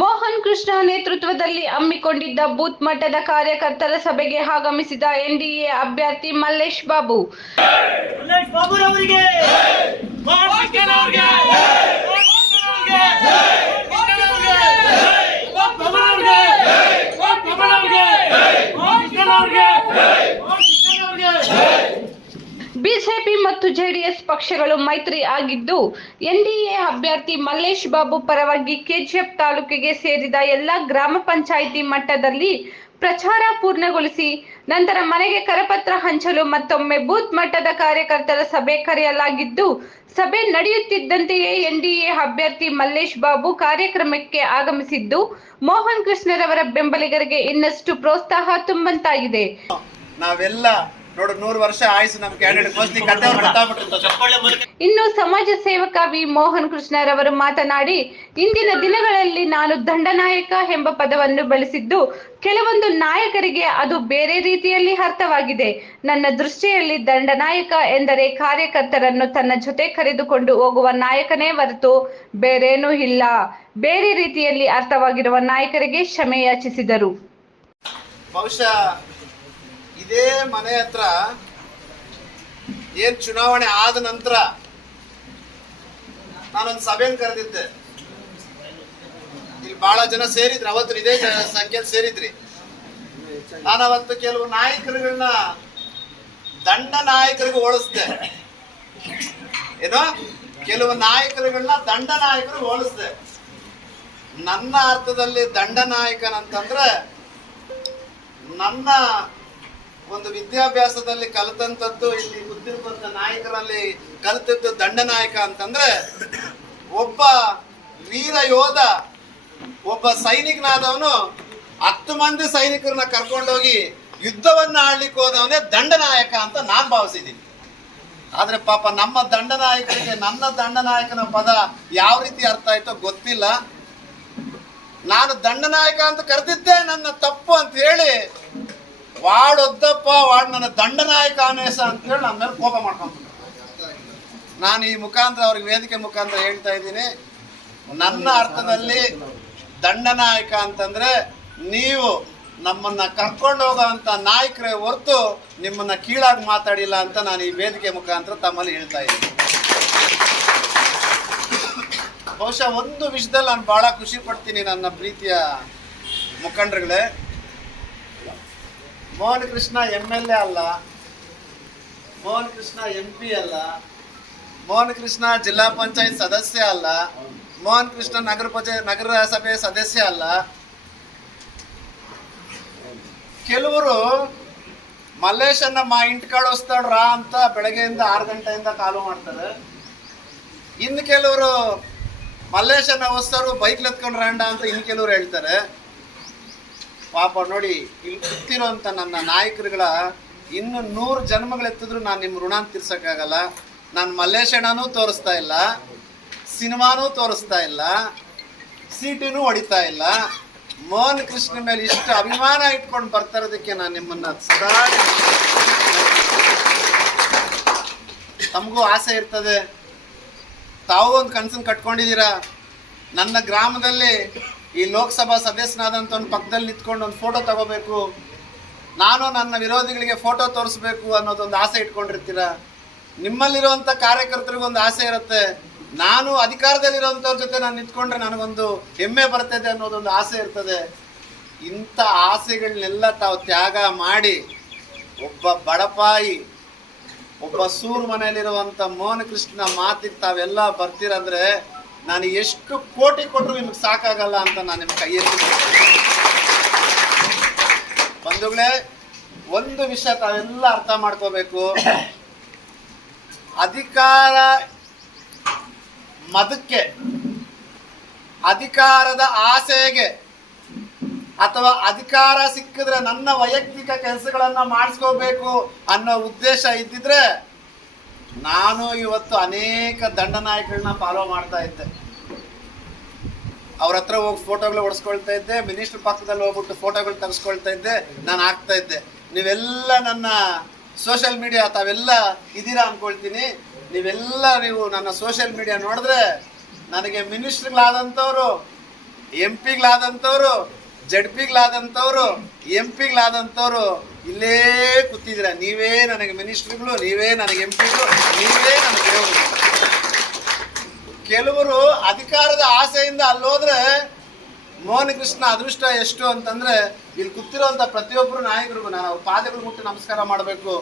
ಮೋಹನ್ ಕೃಷ್ಣ ನೇತೃತ್ವದಲ್ಲಿ ಹಮ್ಮಿಕೊಂಡಿದ್ದ ಬೂತ್ ಮಟ್ಟದ ಕಾರ್ಯಕರ್ತರ ಸಭೆಗೆ ಆಗಮಿಸಿದ ಎನ್ಡಿಎ ಅಭ್ಯರ್ಥಿ ಮಲ್ಲೇಶ್ ಬಾಬು. ಮಲ್ಲೇಶ್ ಬಾಬುರವರಿಗೆ ಅವರಿಗೆ! ಬಿಜೆಪಿ ಮತ್ತು ಜೆಡಿಎಸ್ ಪಕ್ಷಗಳು ಮೈತ್ರಿ ಆಗಿದ್ದು, ಎನ್ಡಿಎ ಅಭ್ಯರ್ಥಿ ಮಲ್ಲೇಶ್ ಬಾಬು ಪರವಾಗಿ ಕೆಜಿಎಫ್ ತಾಲೂಕಿಗೆ ಸೇರಿದ ಎಲ್ಲ ಗ್ರಾಮ ಪಂಚಾಯಿತಿ ಮಟ್ಟದಲ್ಲಿ ಪ್ರಚಾರ ಪೂರ್ಣಗೊಳಿಸಿ, ನಂತರ ಮನೆಗೆ ಕರಪತ್ರ ಹಂಚಲು ಮತ್ತೊಮ್ಮೆ ಬೂತ್ ಮಟ್ಟದ ಕಾರ್ಯಕರ್ತರ ಸಭೆ ಕರೆಯಲಾಗಿದ್ದು, ಸಭೆ ನಡೆಯುತ್ತಿದ್ದಂತೆಯೇ ಎನ್ಡಿಎ ಅಭ್ಯರ್ಥಿ ಮಲ್ಲೇಶ್ ಬಾಬು ಕಾರ್ಯಕ್ರಮಕ್ಕೆ ಆಗಮಿಸಿದ್ದು, ಮೋಹನ್ ಕೃಷ್ಣರವರ ಬೆಂಬಲಿಗರಿಗೆ ಇನ್ನಷ್ಟು ಪ್ರೋತ್ಸಾಹ ತುಂಬಂತಾಗಿದೆ. ನಾವೆಲ್ಲ ನೋಡು ನೂರು ವರ್ಷ ಆಯ್ಸು ನಮ್ ಕ್ಯಾಂಡಿಡೇಟ್ ಮೋಸ್ಟ್ಲಿ ಕತೆ ಅವ್ರು ಗೊತ್ತಾಗ್ಬಿಟ್ಟಿರ್ತದೆ ಇನ್ನು ಸಮಾಜ ಸೇವಕ ವಿ ಮೋಹನ್ ಕೃಷ್ಣರವರು ಮಾತನಾಡಿ ಇಂದಿನ ದಿನಗಳಲ್ಲಿ ನಾನು ದಂಡನಾಯಕ ಎಂಬ ಪದವನ್ನು ಬಳಸಿದ್ದು ಕೆಲವೊಂದು ನಾಯಕರಿಗೆ ಅದು ಬೇರೆ ರೀತಿಯಲ್ಲಿ ಅರ್ಥವಾಗಿದೆ. ನನ್ನ ದೃಷ್ಟಿಯಲ್ಲಿ ದಂಡನಾಯಕ ಎಂದರೆ ಕಾರ್ಯಕರ್ತರನ್ನು ತನ್ನ ಜೊತೆ ಕರೆದುಕೊಂಡು ಹೋಗುವ ನಾಯಕನೇ ಹೊರತು ಬೇರೇನೂ ಇಲ್ಲ. ಬೇರೆ ರೀತಿಯಲ್ಲಿ ಅರ್ಥವಾಗಿರುವ ನಾಯಕರಿಗೆ ಕ್ಷಮೆ ಯಾಚಿಸಿದರು. ಬಹುಶಃ ಇದೇ ಮನೆ ಹತ್ರ ಏನ್ ಚುನಾವಣೆ ಆದ ನಂತರ ನಾನೊಂದು ಸಭೆಯನ್ನು ಕರೆದಿದ್ದೆ. ಇಲ್ಲಿ ಬಹಳ ಜನ ಸೇರಿದ್ರಿ, ಅವತ್ತು ಇದೇ ಸಂಖ್ಯೆ ಸೇರಿದ್ರಿ. ನಾನು ಅವತ್ತು ಕೆಲವು ನಾಯಕರುಗಳನ್ನ ದಂಡ ನಾಯಕರಿಗೆ ಹೋಲಿಸ್ದೆ. ಏನೋ? ಕೆಲವು ನಾಯಕರುಗಳನ್ನ ದಂಡ ನಾಯಕರು ಹೋಲಿಸ್ದೆ. ನನ್ನ ಅರ್ಥದಲ್ಲಿ ದಂಡ ನಾಯಕನಂತಂದ್ರೆ ನನ್ನ ಒಂದು ವಿದ್ಯಾಭ್ಯಾಸದಲ್ಲಿ ಕಲಿತಂತದ್ದು ಇಲ್ಲಿ ಗೊತ್ತಿರುವಂತ ನಾಯಕರಲ್ಲಿ ಕಲಿತದ್ದು ದಂಡನಾಯಕ ಅಂತಂದ್ರೆ ಒಬ್ಬ ವೀರ ಯೋಧ, ಒಬ್ಬ ಸೈನಿಕನಾದವನು ಹತ್ತು ಮಂದಿ ಸೈನಿಕರನ್ನ ಕರ್ಕೊಂಡೋಗಿ ಯುದ್ಧವನ್ನ ಆಡ್ಲಿಕ್ಕೆ ಹೋದವನೇ ದಂಡನಾಯಕ ಅಂತ ನಾನ್ ಭಾವಿಸಿದ್ದೀನಿ. ಆದ್ರೆ ಪಾಪ ನಮ್ಮ ದಂಡನಾಯಕರಿಗೆ ನನ್ನ ದಂಡನಾಯಕನ ಪದ ಯಾವ ರೀತಿ ಅರ್ಥ ಆಯ್ತೋ ಗೊತ್ತಿಲ್ಲ. ನಾನು ದಂಡನಾಯಕ ಅಂತ ಕರೆದಿದ್ದೆ ನನ್ನ ತಪ್ಪು ಅಂತ ಹೇಳಿ ವಾರ್ಡ್ ಒದ್ದಪ್ಪ ವಾಡ್ ನನ್ನ ದಂಡನಾಯಕ ಅನೇಸ ಅಂತ ಹೇಳಿ ನನ್ನ ಮೇಲೆ ಕೋಪ ಮಾಡ್ಕೊಂತೀನಿ. ನಾನು ಈ ಮುಖಾಂತರ ಅವ್ರಿಗೆ ವೇದಿಕೆ ಮುಖಾಂತರ ಹೇಳ್ತಾ ಇದ್ದೀನಿ. ನನ್ನ ಅರ್ಥದಲ್ಲಿ ದಂಡನಾಯಕ ಅಂತಂದ್ರೆ ನೀವು ನಮ್ಮನ್ನ ಕರ್ಕೊಂಡು ಹೋಗೋಂಥ ನಾಯಕರೇ ಹೊರತು ನಿಮ್ಮನ್ನ ಕೀಳಾಗಿ ಮಾತಾಡಿಲ್ಲ ಅಂತ ನಾನು ಈ ವೇದಿಕೆ ಮುಖಾಂತರ ತಮ್ಮಲ್ಲಿ ಹೇಳ್ತಾ ಇದ್ದೀನಿ. ಬಹುಶಃ ಒಂದು ವಿಷಯದಲ್ಲಿ ನಾನು ಬಹಳ ಖುಷಿ ಪಡ್ತೀನಿ ನನ್ನ ಪ್ರೀತಿಯ ಮುಖಂಡರುಗಳೇ. Mohan Krishna M L A ಅಲ್ಲ ಮೋಹನ್ ಕೃಷ್ಣ ಎಂ ಪಿ ಅಲ್ಲ ಮೋಹನ್ ಕೃಷ್ಣ ಜಿಲ್ಲಾ ಪಂಚಾಯತ್ ಸದಸ್ಯ ಅಲ್ಲ ಮೋಹನ್ ಕೃಷ್ಣ ನಗರ ಪಂಚಾಯತ್ ನಗರ ಸಭೆ ಸದಸ್ಯ ಅಲ್ಲ. ಕೆಲವರು ಮಲ್ಲೇಶನ್ನ ಮಾ ಇಂಟ್ ಕಳಿಸ್ತಾಡ್ರ ಅಂತ ಬೆಳಗ್ಗೆಯಿಂದ ಆರು ಗಂಟೆಯಿಂದ ಕಾಲು ಮಾಡ್ತಾರೆ. ಇನ್ನು ಕೆಲವರು ಮಲ್ಲೇಶನ ಹೊಸ್ತರು ಬೈಕ್ ಎತ್ಕೊಂಡು ರಾಂಡ ಅಂತ ಇನ್ನು ಕೆಲವರು ಹೇಳ್ತಾರೆ. ಪಾಪ ನೋಡಿ, ಇಲ್ಲಿ ಕೂತಿರೋಂಥ ನನ್ನ ನಾಯಕರುಗಳ ಇನ್ನು ನೂರು ಜನ್ಮಗಳೆತ್ತಿದ್ರು ನಾನು ನಿಮ್ಮ ಋಣಾನ್ ತೀರ್ಸೋಕ್ಕಾಗಲ್ಲ. ನಾನು ಮಲ್ಲೇಶಣ್ಣನೂ ತೋರಿಸ್ತಾ ಇಲ್ಲ, ಸಿನಿಮಾನೂ ತೋರಿಸ್ತಾ ಇಲ್ಲ, ಸೀಟಿನೂ ಹೊಡಿತಾ ಇಲ್ಲ. ಮೋಹನ್ ಕೃಷ್ಣ ಮೇಲೆ ಇಷ್ಟು ಅಭಿಮಾನ ಇಟ್ಕೊಂಡು ಬರ್ತಾ ಇರೋದಕ್ಕೆ ನಾನು ನಿಮ್ಮನ್ನ ಸದಾ ತಮಗೂ ಆಸೆ ಇರ್ತದೆ. ತಾವು ಒಂದು ಕನಸನ್ನು ಕಟ್ಕೊಂಡಿದ್ದೀರಾ? ನನ್ನ ಗ್ರಾಮದಲ್ಲಿ ಈ ಲೋಕಸಭಾ ಸದಸ್ಯನಾದಂಥ ಒಂದು ಪಕ್ಕದಲ್ಲಿ ನಿಂತ್ಕೊಂಡು ಒಂದು ಫೋಟೋ ತಗೋಬೇಕು. ನಾನು ನನ್ನ ವಿರೋಧಿಗಳಿಗೆ ಫೋಟೋ ತೋರಿಸ್ಬೇಕು ಅನ್ನೋದೊಂದು ಆಸೆ ಇಟ್ಕೊಂಡಿರ್ತೀರ? ನಿಮ್ಮಲ್ಲಿರುವಂಥ ಕಾರ್ಯಕರ್ತರಿಗೂ ಒಂದು ಆಸೆ ಇರುತ್ತೆ. ನಾನು ಅಧಿಕಾರದಲ್ಲಿರುವಂಥವ್ರ ಜೊತೆ ನಾನು ನಿಂತ್ಕೊಂಡ್ರೆ ನನಗೊಂದು ಹೆಮ್ಮೆ ಬರ್ತದೆ ಅನ್ನೋದೊಂದು ಆಸೆ ಇರ್ತದೆ. ಇಂಥ ಆಸೆಗಳನ್ನೆಲ್ಲ ತಾವು ತ್ಯಾಗ ಮಾಡಿ ಒಬ್ಬ ಬಡಪಾಯಿ, ಒಬ್ಬ ಸೂರ್ ಮನೆಯಲ್ಲಿರುವಂಥ ಮೋಹನ ಕೃಷ್ಣ ಮಾತಿಗೆ ತಾವೆಲ್ಲ ಬರ್ತೀರಂದ್ರೆ ನಾನು ಎಷ್ಟು ಕೋಟಿ ಕೊಟ್ಟರು ನಿಮ್ಗೆ ಸಾಕಾಗಲ್ಲ ಅಂತ ನಾನು ನಿಮ್ಗೆ ಕೈ ಎತ್ತಿ ಬಂಧುಗಳೇ, ಒಂದು ವಿಷಯ ತಾವೆಲ್ಲ ಅರ್ಥ ಮಾಡ್ಕೋಬೇಕು. ಅಧಿಕಾರ ಮದಕ್ಕೆ ಅಧಿಕಾರದ ಆಸೆಗೆ ಅಥವಾ ಅಧಿಕಾರ ಸಿಕ್ಕಿದ್ರೆ ನನ್ನ ವೈಯಕ್ತಿಕ ಕೆಲಸಗಳನ್ನ ಮಾಡಿಸ್ಕೋಬೇಕು ಅನ್ನೋ ಉದ್ದೇಶ ಇದ್ದಿದ್ರೆ ನಾನು ಇವತ್ತು ಅನೇಕ ದಂಡನಾಯಕಗಳನ್ನ ಫಾಲೋ ಮಾಡ್ತಾ ಇದ್ದೆ. ಅವ್ರ ಹತ್ರ ಹೋಗಿ ಫೋಟೋಗಳು ಹೊಡ್ಸ್ಕೊಳ್ತಾ ಇದ್ದೆ, ಮಿನಿಸ್ಟರ್ ಪಕ್ಕದಲ್ಲಿ ಹೋಗ್ಬಿಟ್ಟು ಫೋಟೋಗಳು ತೆಗೆಸ್ಕೊಳ್ತಾ ಇದ್ದೆ, ನಾನು ಹಾಕ್ತಾ ಇದ್ದೆ. ನೀವೆಲ್ಲ ನನ್ನ ಸೋಷಿಯಲ್ ಮೀಡಿಯಾ ತಾವೆಲ್ಲ ಇದ್ದೀರಾ ಅನ್ಕೊಳ್ತೀನಿ. ನೀವೆಲ್ಲ ನೀವು ನನ್ನ ಸೋಷಿಯಲ್ ಮೀಡಿಯಾ ನೋಡಿದ್ರೆ ನನಗೆ ಮಿನಿಸ್ಟರ್ಗಳಾದಂಥವ್ರು ಎಂ ಪಿಗಳಾದಂಥವ್ರು ಜಡ್ ಪಿಗ್ಲಾದಂಥವ್ರು ಎಂ ಪಿಗ್ಲಾದಂಥವ್ರು ಇಲ್ಲೇ ಕೂತಿದ್ದೀರ? ನೀವೇ ನನಗೆ ಮಿನಿಸ್ಟ್ರಿಗಳು, ನೀವೇ ನನಗೆ ಎಂ ಪಿಗಳು ನೀವೇ ನನಗೆ ಕೆಲವರು ಅಧಿಕಾರದ ಆಸೆಯಿಂದ ಅಲ್ಲೋದ್ರೆ ಮೋಹನ ಕೃಷ್ಣ ಅದೃಷ್ಟ ಎಷ್ಟು ಅಂತಂದ್ರೆ ಇಲ್ಲಿ ಕೂತಿರೋಂಥ ಪ್ರತಿಯೊಬ್ಬರು ನಾಯಕರಿಗೂ ನಾನು ಅವ್ರ ಪಾದಗಳು ಮುಟ್ಟಿ ನಮಸ್ಕಾರ ಮಾಡಬೇಕು.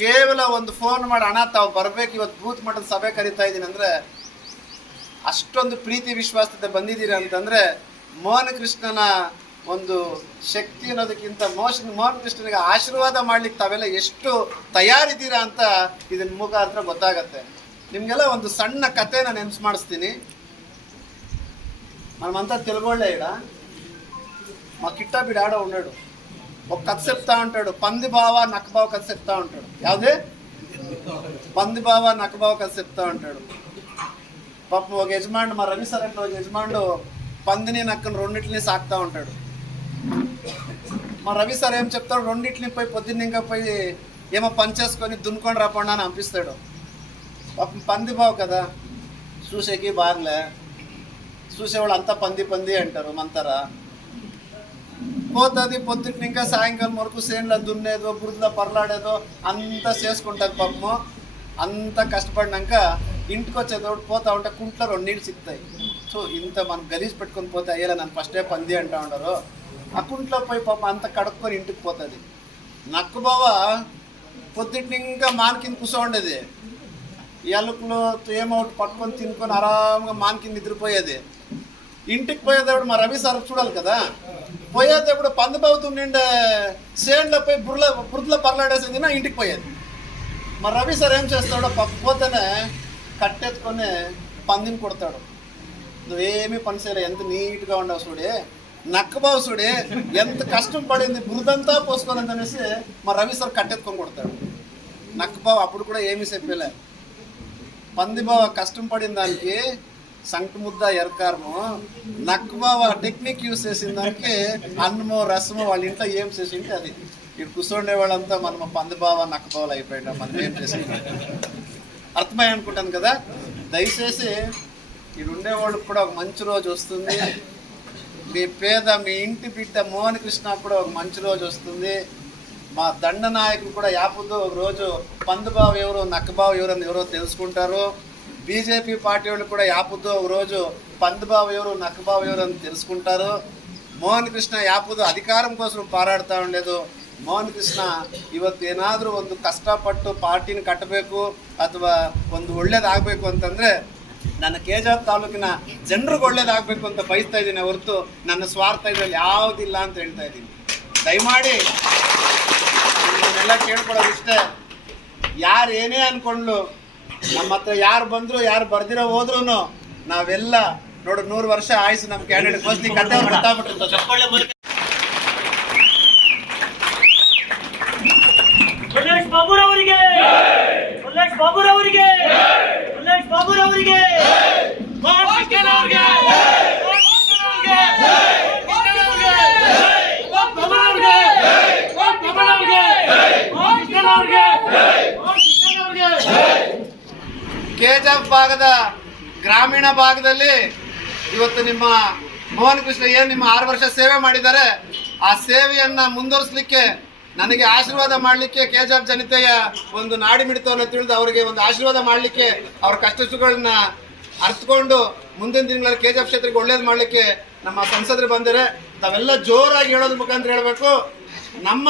ಕೇವಲ ಒಂದು ಫೋನ್ ಮಾಡಿ ಹಣ ತಾವು ಬರ್ಬೇಕು, ಇವತ್ತು ಬೂತ್ ಮಟ್ಟದ ಸಭೆ ಕರಿತಾ ಇದ್ದೀನಿ. ಅಂದ್ರೆ ಅಷ್ಟೊಂದು ಪ್ರೀತಿ, ವಿಶ್ವಾಸದಿಂದ ಬಂದಿದ್ದೀರಿ ಅಂತಂದ್ರೆ ಮೋಹನ ಕೃಷ್ಣನ ಒಂದು ಶಕ್ತಿ ಅನ್ನೋದಕ್ಕಿಂತ ಮೋಶನ್ ಮೋಹನ ಕೃಷ್ಣನಿಗೆ ಆಶೀರ್ವಾದ ಮಾಡ್ಲಿಕ್ಕೆ ತಾವೆಲ್ಲ ಎಷ್ಟು ತಯಾರಿದ್ದೀರಾ ಅಂತ ಇದನ್ನ ಮುಖಾಂತರ ಗೊತ್ತಾಗತ್ತೆ ನಿಮ್ಗೆಲ್ಲ ಒಂದು ಸಣ್ಣ ಕಥೆನ ನೆನ್ಪು ಮಾಡಿಸ್ತೀನಿ మనమంతా తెలుగోళ్ళే ఇక్కడ మా కిట్టా బిడి ఆడ ఉన్నాడు ఒక కథ చెప్తా ఉంటాడు పంది బావ నక్కబావ కథ చెప్తా ఉంటాడు యావదే పంది బావ నక్కబావ కథ చెప్తా ఉంటాడు పాపం ఒక యజమానుడు మా రవి సార్ అంటే ఒక యజమానుడు పందిని నక్కను రెండింటిని సాకుతా ఉంటాడు మా రవి సార్ ఏం చెప్తాడు? రెండింటిని పోయి పొద్దున్న ఇంకా పోయి ఏమో పని చేసుకొని దున్నుకొని రాకుండా అని పంపిస్తాడు పాపం పంది బావు కదా. చూసేకి బార్లే చూసేవాళ్ళు అంతా పంది పంది అంటారు మంతరా. పోతుంది పొద్దున్న ఇంకా సాయంకాలం వరకు సేన్లో దున్నేదో బురదలో పర్లాడేదో అంతా చేసుకుంటుంది పాపము. అంతా కష్టపడినాక ఇంటికి వచ్చేటప్పుడు పోతా ఉంటే కుంట్లో రెండు నీళ్ళు సిక్తాయి సో ఇంత మనం గలీజ్ పెట్టుకొని పోతే అయ్యేలా నన్ను ఫస్టే పంది అంటా ఉండరు. అకుంట్లో పోయి పాపం అంత కడుక్కొని ఇంటికి పోతుంది. నక్కు బావ పొద్దుటి ఇంకా మాన కింద కూర్చో ఉండేది ఎలుకలు ఏమో పట్టుకొని తినుకొని ఆరాంగా మాన కింద నిద్రపోయేది. ఇంటికి పోయేటప్పుడు మా రవి సార్ చూడాలి కదా. పోయేటప్పుడు పందిబాబుతూ నిండే సేండ్లో పోయి బుర్ల బురదలో పర్లాడేసింది నా ఇంటికి పోయేది. మా రవి సార్ ఏం చేస్తాడో పక్కపోతేనే కట్టెత్తుకొని పందిని కొడతాడు. నువ్వేమీ పని చేయలే ఎంత నీట్గా ఉండవు చూడే. నక్కబాసుడే ఎంత కష్టం పడింది బురదంతా పోసుకోవాలని అనేసి మా రవి సార్ కట్టెత్తుకొని కొడతాడు. నక్కబావు అప్పుడు కూడా ఏమీ చెప్పలే. పంది బావ కష్టం పడిన దానికి సంకట ముద్ద ఎరకారము నక్కబావ టెక్నిక్ యూస్ చేసిన దానికి అన్నమో రసమో వాళ్ళ ఇంట్లో ఏం చేసింటే అది. ఇక్కడ కూర్చోండే వాళ్ళంతా మనం పంది బావ నక్క అయిపోయినా మనం ఏం చేసి అర్థమై అనుకుంటాను కదా? దయచేసి ఇక్కడ ఉండేవాళ్ళకి కూడా ఒక మంచి రోజు వస్తుంది. మీ పేద మీ ఇంటి బిడ్డ మోహన్ కృష్ణ కూడా ఒక మంచి రోజు వస్తుంది. మా దండ నాయకులు కూడా యాపతో ఒక రోజు పందుబావు ఎవరో నక్కబావు ఎవరు అని ఎవరో తెలుసుకుంటారు. బీజేపీ పార్టీ వాళ్ళు కూడా యాపతో ఒకరోజు పందుబావు ఎవరు నక్కబావు ఎవరు అని తెలుసుకుంటారు. మోహన్ కృష్ణ యాపతో అధికారం కోసం ಅಧಿಕಾರಕ್ಕೋಸ್ಕರ ಪಾರಾಡ್ತಾ మోహన్ కృష్ణ ಕೃಷ್ಣ ఏనాదరూ ಏನಾದರೂ ಒಂದು ಕಷ್ಟಪಟ್ಟು ಪಾರ್ಟಿನ ಕಟ್ಟಬೇಕು ಅಥವಾ ಒಂದು ఆగబేకు ಅಂತಂದರೆ ನನ್ನ ಕೇಜಾರ್ ತಾಲೂಕಿನ ಜನರಿಗೆ ಒಳ್ಳೇದಾಗಬೇಕು ಅಂತ ಬಯಸ್ತಾ ಇದ್ದೀನಿ ಹೊರತು ನನ್ನ ಸ್ವಾರ್ಥ ಇದರಲ್ಲಿ ಯಾವುದಿಲ್ಲ ಅಂತ ಹೇಳ್ತಾ ಇದ್ದೀನಿ. ದಯಮಾಡಿ ಎಲ್ಲ ಕೇಳ್ಕೊಳ್ಳೋದಿಷ್ಟೇ. ಯಾರು ಏನೇ ಅನ್ಕೊಂಡ್ಲು, ನಮ್ಮ ಹತ್ರ ಯಾರು ಬಂದ್ರು, ಯಾರು ಬರ್ದಿರೋ ಹೋದ್ರೂ ನಾವೆಲ್ಲ ನೋಡು, ನೂರು ವರ್ಷ ಆಯಿಸು ನಮ್ಮ ಕ್ಯಾಂಡಿಡೇಟ್ ಫಸ್ಟ್ ಈ ಮಲ್ಲೇಶ್ ಬಾಬುರವರಿಗೆ! ಬಾಬುರವರಿಗೆ! ಭಾಗದ ಗ್ರಾಮೀಣ ಭಾಗದಲ್ಲಿ ಇವತ್ತು ನಿಮ್ಮ ಮೋಹನ್ ಕೃಷ್ಣ ಏನು ನಿಮ್ಮ ಆರು ವರ್ಷ ಸೇವೆ ಮಾಡಿದ್ದಾರೆ, ಆ ಸೇವೆಯನ್ನು ಮುಂದುವರಿಸಲಿಕ್ಕೆ ನನಗೆ ಆಶೀರ್ವಾದ ಮಾಡಲಿಕ್ಕೆ ಕೆಜಾಫ್ ಜನತೆಯ ಒಂದು ನಾಡಿ ಮಿಡಿತವನ್ನು ತಿಳಿದು ಅವರಿಗೆ ಒಂದು ಆಶೀರ್ವಾದ ಮಾಡಲಿಕ್ಕೆ ಅವ್ರ ಕಷ್ಟ ಸುಖಗಳನ್ನ ಅರ್ಥಕೊಂಡು ಮುಂದಿನ ದಿನಗಳಲ್ಲಿ ಕೆಜಾಫ್ ಕ್ಷೇತ್ರಕ್ಕೆ ಒಳ್ಳೇದು ಮಾಡಲಿಕ್ಕೆ ನಮ್ಮ ಸಂಸದರು ಬಂದರೆ, ತಾವೆಲ್ಲ ಜೋರಾಗಿ ಹೇಳೋದ್ರ ಮುಖಾಂತರ ಹೇಳಬೇಕು. ನಮ್ಮ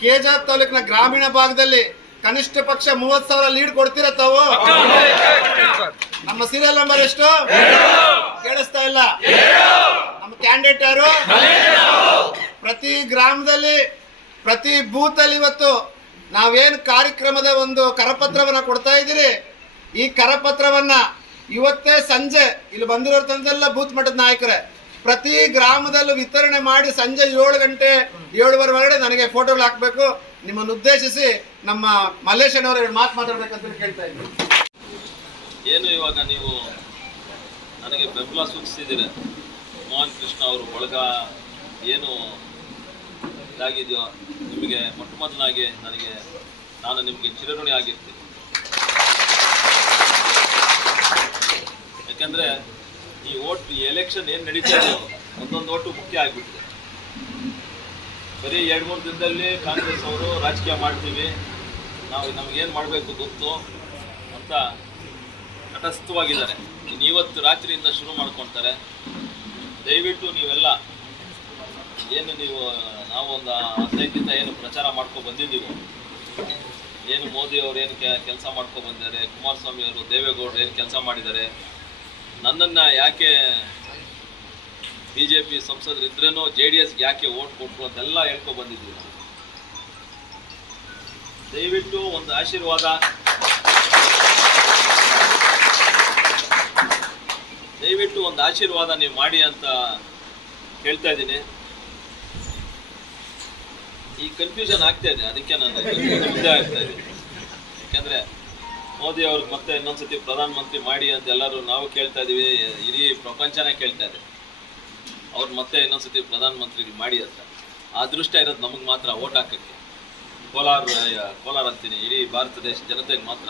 ಕೆಜಎಫ್ ತಾಲೂಕಿನ ಗ್ರಾಮೀಣ ಭಾಗದಲ್ಲಿ ಕನಿಷ್ಠ ಪಕ್ಷ ಮೂವತ್ ಸಾವಿರ ಲೀಡ್ ಕೊಡ್ತೀರ ತಾವು? ನಮ್ಮ ಸೀರಿಯಲ್ ನಂಬರ್ ಎಷ್ಟು? ಕೇಳಿಸ್ತಾ ಇಲ್ಲ. ನಮ್ಮ ಕ್ಯಾಂಡಿಡೇಟ್ ಯಾರು? ಪ್ರತಿ ಗ್ರಾಮದಲ್ಲಿ, ಪ್ರತಿ ಬೂತ್ ಅಲ್ಲಿ ಇವತ್ತು ನಾವೇನು ಕಾರ್ಯಕ್ರಮದ ಒಂದು ಕರಪತ್ರವನ್ನ ಕೊಡ್ತಾ ಇದ್ದೀರಿ? ಈ ಕರಪತ್ರವನ್ನ ಇವತ್ತೇ ಸಂಜೆ, ಇಲ್ಲಿ ಬಂದಿರೋರ್ತಂದೆಲ್ಲ ಬೂತ್ ಮಟ್ಟದ ನಾಯಕರೇ, ಪ್ರತಿ ಗ್ರಾಮದಲ್ಲೂ ವಿತರಣೆ ಮಾಡಿ ಸಂಜೆ ಏಳು ಗಂಟೆ, ಏಳುವರೆ ಒಳಗಡೆ ನನಗೆ ಫೋಟೋಗಳು ಹಾಕಬೇಕು. ನಿಮ್ಮನ್ನು ಉದ್ದೇಶಿಸಿ ನಮ್ಮ ಮಲ್ಲೇಶನ್ ಅವರು ಮಾತು ಮಾತಾಡ್ಬೇಕಂತ ಕೇಳ್ತಾ ಇದ್ದೀನಿ. ಏನು ಇವಾಗ ನೀವು ನನಗೆ ಬೆಂಬಲ ಸೂಚಿಸಿದ್ದೀರಿ? ಮೋಹನ್ ಕೃಷ್ಣ ಅವರು ಒಳಗ ಏನು ಇದಾಗಿದೆಯೋ ನಿಮಗೆ ಮೊಟ್ಟ ಮೊದಲಾಗಿ ನನಗೆ ನಾನು ನಿಮಗೆ ಚಿರಋಣಿ ಆಗಿರ್ತೀನಿ. ಯಾಕಂದ್ರೆ ಈ ಓಟ್, ಈ ಎಲೆಕ್ಷನ್ ಏನು ನಡೀತಾ ಇದೆಯೋ ಒಂದೊಂದು ಓಟು ಮುಖ್ಯ ಆಗಿಬಿಟ್ಟಿದೆ. ಬರೀ ಎರಡು ಮೂರು ದಿನದಲ್ಲಿ ಕಾಂಗ್ರೆಸ್ ಅವರು ರಾಜಕೀಯ ಮಾಡ್ತೀವಿ. ನಾವು ನಮಗೇನು ಮಾಡಬೇಕು ಗೊತ್ತು? ಅಂತ ತಟಸ್ಥವಾಗಿದ್ದಾರೆ. ಇವತ್ತು ರಾತ್ರಿಯಿಂದ ಶುರು ಮಾಡ್ಕೊತಾರೆ. ದಯವಿಟ್ಟು ನೀವೆಲ್ಲ ಏನು ನೀವು, ನಾವು ಒಂದು ಹದಿನೈದು ದಿನ ಏನು ಪ್ರಚಾರ ಮಾಡ್ಕೊ ಬಂದಿದ್ದೀವಿ? ಏನು ಮೋದಿ ಅವರು ಏನು ಕೆಲಸ ಮಾಡ್ಕೊಂಡು ಬಂದಿದ್ದಾರೆ? ಕುಮಾರಸ್ವಾಮಿ ಅವರು, ದೇವೇಗೌಡರು ಏನು ಕೆಲಸ ಮಾಡಿದ್ದಾರೆ? ನನ್ನನ್ನು ಯಾಕೆ ಬಿ ಜೆ ಪಿ ಸಂಸದರು ಜೆ ಡಿ ಎಸ್ಗೆ ಯಾಕೆ ಓಟ್ ಕೊಟ್ಟರು ಅಂತೆಲ್ಲ ಹೇಳ್ಕೊಂಡು ಬಂದಿದ್ದೀವಿ ನಾವು. ದಯವಿಟ್ಟು ಒಂದು ಆಶೀರ್ವಾದ. ದಯವಿಟ್ಟು ಒಂದು ಆಶೀರ್ವಾದ ನೀವು ಮಾಡಿ ಅಂತ ಹೇಳ್ತಾ ಇದ್ದೀನಿ. ಈ ಕನ್ಫ್ಯೂಷನ್ ಆಗ್ತಾ ಇದೆ, ಅದಕ್ಕೆ ನಾನು ಮುಂದೆ ಆಗ್ತಾ ಇದ್ದೀನಿ. ಯಾಕಂದ್ರೆ ಮೋದಿ ಅವ್ರಿಗೆ ಮತ್ತೆ ಇನ್ನೊಂದ್ಸತಿ ಪ್ರಧಾನಮಂತ್ರಿ ಮಾಡಿ ಅಂತ ಎಲ್ಲರೂ ನಾವು ಕೇಳ್ತಾ ಇದೀವಿ, ಇಡೀ ಪ್ರಪಂಚನೇ ಕೇಳ್ತಾ ಇದೆ. ಅವ್ರು ಮತ್ತೆ ಇನ್ನೊಂದ್ಸತಿ ಪ್ರಧಾನಮಂತ್ರಿಗಳು ಮಾಡಿ ಅಂತ. ಆ ಅದೃಷ್ಟ ಇರೋದು ನಮಗೆ ಮಾತ್ರ ಓಟ್ ಹಾಕಕ್ಕೆ. ಕೋಲಾರ ಕೋಲಾರ ಅಂತೀನಿ. ಇಡೀ ಭಾರತ ದೇಶ ಜನತೆಗೆ ಮಾತ್ರ.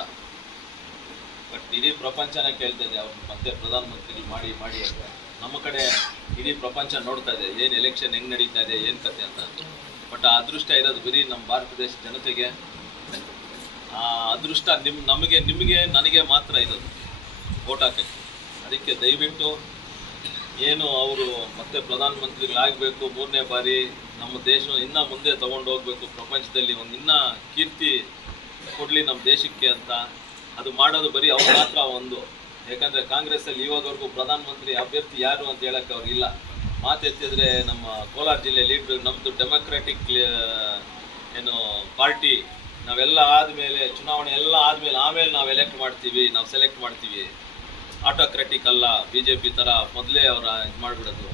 ಬಟ್ ಇಡೀ ಪ್ರಪಂಚನೇ ಕೇಳ್ತಾ ಇದೆ, ಅವ್ರು ಮತ್ತೆ ಪ್ರಧಾನಮಂತ್ರಿಗಳು ಮಾಡಿ ಮಾಡಿ ಅಂತ. ನಮ್ಮ ಕಡೆ ಇಡೀ ಪ್ರಪಂಚ ನೋಡ್ತಾ ಇದೆ, ಏನು ಎಲೆಕ್ಷನ್ ಹೆಂಗ್ ನಡೀತಾ ಇದೆ, ಏನು ಕತೆ ಅಂತ. ಬಟ್ ಆ ಅದೃಷ್ಟ ಇರೋದು ಬರೀ ನಮ್ಮ ಭಾರತ ದೇಶ ಜನತೆಗೆ. ಆ ಅದೃಷ್ಟ ನಿಮ್, ನಮಗೆ, ನಿಮಗೆ, ನನಗೆ ಮಾತ್ರ ಇರೋದು. ಓಟ್ ಹಾಕಕ್ಕೆ. ಅದಕ್ಕೆ ದಯವಿಟ್ಟು ಏನು ಅವರು ಮತ್ತೆ ಪ್ರಧಾನಮಂತ್ರಿಗಳಾಗಬೇಕು, ಮೂರನೇ ಬಾರಿ ನಮ್ಮ ದೇಶ ಇನ್ನೂ ಮುಂದೆ ತಗೊಂಡು ಹೋಗಬೇಕು, ಪ್ರಪಂಚದಲ್ಲಿ ಒಂದು ಇನ್ನೂ ಕೀರ್ತಿ ಕೊಡಲಿ ನಮ್ಮ ದೇಶಕ್ಕೆ ಅಂತ. ಅದು ಮಾಡೋದು ಬರೀ ಅವ್ರು ಮಾತ್ರ ಒಂದು. ಯಾಕಂದ್ರೆ ಕಾಂಗ್ರೆಸ್ಸಲ್ಲಿ ಇವಾಗವರೆಗೂ ಪ್ರಧಾನಮಂತ್ರಿ ಅಭ್ಯರ್ಥಿ ಯಾರು ಅಂತ ಹೇಳಕ್ಕೆ ಅವ್ರಿಗಿಲ್ಲ ಮಾತೆತ್ತಿದ್ರೆ ನಮ್ಮ ಕೋಲಾರ ಜಿಲ್ಲೆ ಲೀಡ್ರ್ ನಮ್ಮದು ಡೆಮೊಕ್ರಾಟಿಕ್ ಏನು ಪಾರ್ಟಿ ನಾವೆಲ್ಲ ಆದಮೇಲೆ, ಚುನಾವಣೆ ಎಲ್ಲ ಆದಮೇಲೆ, ಆಮೇಲೆ ನಾವು ಎಲೆಕ್ಟ್ ಮಾಡ್ತೀವಿ, ನಾವು ಸೆಲೆಕ್ಟ್ ಮಾಡ್ತೀವಿ. ಆಟೋಕ್ರೆಟಿಕ್ ಅಲ್ಲ ಬಿ ಜೆ ಪಿ ಥರ ಮೊದಲೇ ಅವರ ಇದು ಮಾಡಿಬಿಡೋದು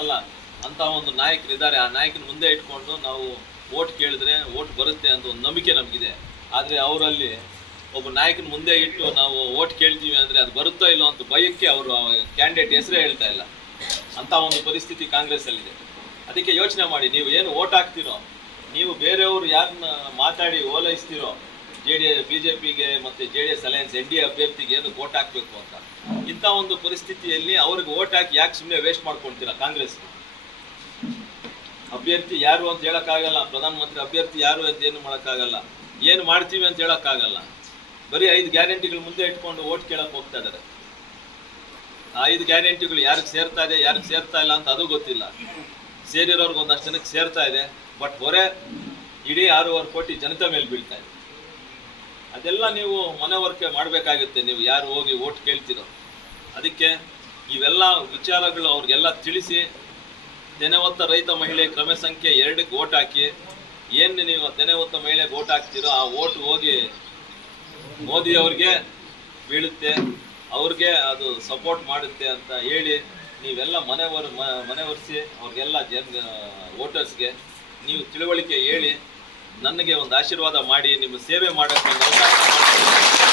ಅಲ್ಲ ಅಂತ ಒಂದು ನಾಯಕರಿದ್ದಾರೆ ಆ ನಾಯಕನ ಮುಂದೆ ಇಟ್ಕೊಂಡು ನಾವು ಓಟ್ ಕೇಳಿದ್ರೆ ಓಟ್ ಬರುತ್ತೆ ಅಂತ ಒಂದು ನಂಬಿಕೆ ನಮಗಿದೆ. ಆದರೆ ಅವರಲ್ಲಿ ಒಬ್ಬ ನಾಯಕನ ಮುಂದೆ ಇಟ್ಟು ನಾವು ಓಟ್ ಕೇಳ್ತೀವಿ ಅಂದರೆ ಅದು ಬರುತ್ತೋ ಇಲ್ಲೋ ಅಂತ ಭಯಕ್ಕೆ ಅವರು ಕ್ಯಾಂಡಿಡೇಟ್ ಹೆಸರೇ ಹೇಳ್ತಾ ಇಲ್ಲ. ಅಂತ ಒಂದು ಪರಿಸ್ಥಿತಿ ಕಾಂಗ್ರೆಸ್ಸಲ್ಲಿದೆ. ಅದಕ್ಕೆ ಯೋಚನೆ ಮಾಡಿ, ನೀವು ಏನು ಓಟ್ ಹಾಕ್ತಿರೋ, ನೀವು ಬೇರೆಯವರು ಯಾರನ್ನ ಮಾತಾಡಿ ಓಲೈಸ್ತಿರೋ ಜೆ ಡಿ ಬಿ ಜೆ ಪಿಗೆ ಮತ್ತು J D S alliance N D A ಅಭ್ಯರ್ಥಿಗೆ ಏನು ಓಟ್ ಹಾಕಬೇಕು ಅಂತ. ಇಂಥ ಒಂದು ಪರಿಸ್ಥಿತಿಯಲ್ಲಿ ಅವ್ರಿಗೆ ಓಟ್ ಹಾಕಿ ಯಾಕೆ ಸುಮ್ಮನೆ ವೇಸ್ಟ್ ಮಾಡ್ಕೊಳ್ತೀರಾ ಕಾಂಗ್ರೆಸ್? ಅಭ್ಯರ್ಥಿ ಯಾರು ಅಂತ ಹೇಳೋಕ್ಕಾಗಲ್ಲ. ಪ್ರಧಾನಮಂತ್ರಿ ಅಭ್ಯರ್ಥಿ ಯಾರು ಅಂತ ಏನು ಮಾಡೋಕ್ಕಾಗಲ್ಲ. ಏನು ಮಾಡ್ತೀವಿ ಅಂತ ಹೇಳಕ್ಕಾಗಲ್ಲ. ಬರೀ ಐದು ಗ್ಯಾರಂಟಿಗಳು ಮುಂದೆ ಇಟ್ಕೊಂಡು ಓಟ್ ಕೇಳಕ್ ಹೋಗ್ತಾ ಇದ್ದಾರೆ. ಐದು ಗ್ಯಾರಂಟಿಗಳು ಯಾರಿಗೆ ಸೇರ್ತಾ ಇದೆ, ಯಾರಿಗೆ ಸೇರ್ತಾ ಇಲ್ಲ ಅಂತ ಅದು ಗೊತ್ತಿಲ್ಲ. ಸೇರಿರೋರ್ಗೊಂದಷ್ಟು ಜನಕ್ಕೆ ಸೇರ್ತಾ ಇದೆ. ಬಟ್ ಹೊರೆ ಇಡೀ ಆರೂವರೆ ಕೋಟಿ ಜನತೆ ಮೇಲೆ ಬೀಳ್ತಾ ಇದೆ. ಅದೆಲ್ಲ ನೀವು ಮನವರಿಕೆ ಮಾಡಬೇಕಾಗುತ್ತೆ. ನೀವು ಯಾರು ಹೋಗಿ ಓಟ್ ಕೇಳ್ತೀರೋ. ಅದಕ್ಕೆ ಇವೆಲ್ಲ ವಿಚಾರಗಳು ಅವ್ರಿಗೆಲ್ಲ ತಿಳಿಸಿ ತೆನೆ ಹೊತ್ತ ರೈತ ಮಹಿಳೆ ಕ್ರಮ ಸಂಖ್ಯೆ ಎರಡಕ್ಕೆ ಓಟ್ ಹಾಕಿ, ಏನು ನೀವು ತೆನೆ ಹೊತ್ತ ಮಹಿಳೆಗೆ ಓಟ್ ಹಾಕ್ತಿರೋ ಆ ಓಟ್ ಹೋಗಿ ಮೋದಿ ಅವ್ರಿಗೆ ಬೀಳುತ್ತೆ, ಅವ್ರಿಗೆ ಅದು ಸಪೋರ್ಟ್ ಮಾಡುತ್ತೆ ಅಂತ ಹೇಳಿ ನೀವೆಲ್ಲ ಮನೆವರ್ ಮನೆ ಮನೆವರ್ಸಿ ಅವ್ರಿಗೆಲ್ಲ ಜನ ವೋಟರ್ಸ್ಗೆ ನೀವು ತಿಳುವಳಿಕೆ ಹೇಳಿ ನನಗೆ ಒಂದು ಆಶೀರ್ವಾದ ಮಾಡಿ ನಿಮ್ಮ ಸೇವೆ ಮಾಡೋಕ್ಕೆ ಅವಕಾಶ